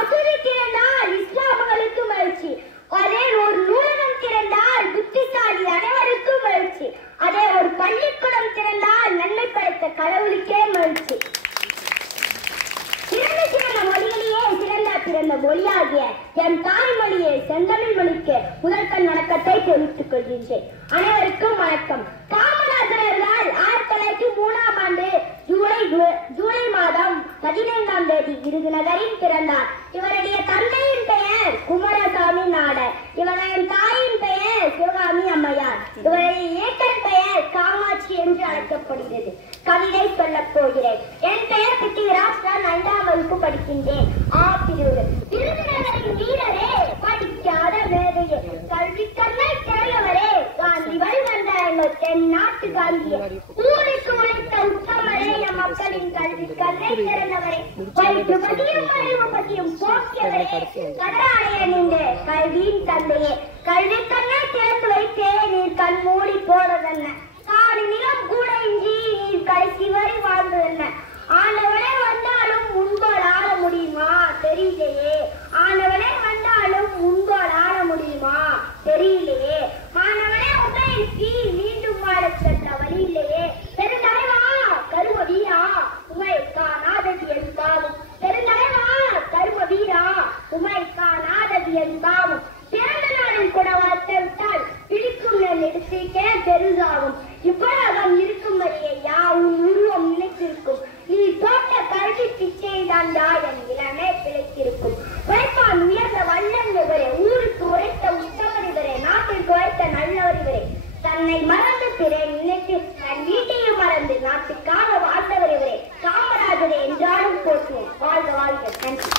மசூதி திறந்தால் இஸ்லாமர்களுக்கு மகிழ்ச்சி, அதே ஒரு நூலகம் திறந்தால் புத்திசாலி அனைவருக்கும் மகிழ்ச்சி, அதே ஒரு பள்ளிக்கூடம் திறந்தால் நன்மை படைத்த கடவுளுக்கே மகிழ்ச்சி. சிறந்த மொழிகளிலே சிறந்த மொழியாகிய என் தாய்மொழியை செந்தமிழ் மொழிக்கு முதற்கண் வணக்கத்தை தெரிவித்துக் கொள்கின்றேன். அனைவருக்கும் வணக்கம். காமராஜர் அவர்கள் 1903ஆம் ஆண்டு ஜூலை மாதம் 15ஆம் தேதி விருதுநகரில் பிறந்தார். இவருடைய தந்தையின் பெயர் குமாரசாமி நாடர், இவரின் தாயின் பெயர் சிவகாமி அம்மையார், இவருடைய இயக்கன் பெயர் காமாட்சி என்று அழைக்கப்படுகிறது. கவிதை சொல்லப் போகிறேன். என் பெயர் பிருத்திவிராஜ், நான் 5ஆம் வகுப்பு படிக்கின்றேன். விருதுநகரின் வீரரே, படிக்காத மேதையே, கல்வி கண்ணை திறந்தவரே, காந்தி வழிவந்த தென் நாட்டு காந்தியே, ஊருக்கு உழைத்த உத்தமரே, எம் மக்களின் கல்வி கண்ணை திறந்தவரே, வயிற்று பசியும் அறிவு பசியும் போக்கியவரே, கடலாடைய நின்று கல்வியின் தந்தையே, கல்வி கண்ணை திறந்து வைத்தே நீர் கண் மூடி போறதென்ன, காடு நிலம் கூட இன்றி நீர் கடைசி வரை வாழ்ந்ததென்ன, ஆனவனே வந்தாலும் உன்போல் ஆட முடியுமா தெரியலையே, ஆனவனே வந்தாலும் உன்போல் ஆட முடியுமா தெரியலையே, ஆனவனே உதயி மீண்டும் வாழ சென்ற வழியிலேயே, பெருந்தலைவா கரும வீரா உமை காணாதது என் பாவம், பெருந்தலைவா கரும வீரா உமை காணாதது என் பாவம், பிறந்த நாளில் கூட வார்த்தை விட்டால் பிடிக்கும் நெல் எடுத்துக்கே பெருசாகும், இவ்வளகம் இருக்கும் வழியை யாவும் உருவம் நினைத்திருக்கும், நீ போட்ட கல்வி பிச்சை தாண்டா என் இளமே பிழைத்திருக்கும், உழைப்பான் உயர்ந்த வல்லன் இவரே, ஊருக்கு உழைத்த உத்தமர் இவரே, நாட்டிற்கு உழைத்த நல்லவர் இவரே, தன்னை மறந்து பிறை நினைத்து தன் வீட்டையும் மறந்து நாட்டுக்காக வாழ்ந்தவர் இவரே, காமராஜரை என்றாலும் போற்றுவோம். வாழ்க வாழ்க. நன்றி.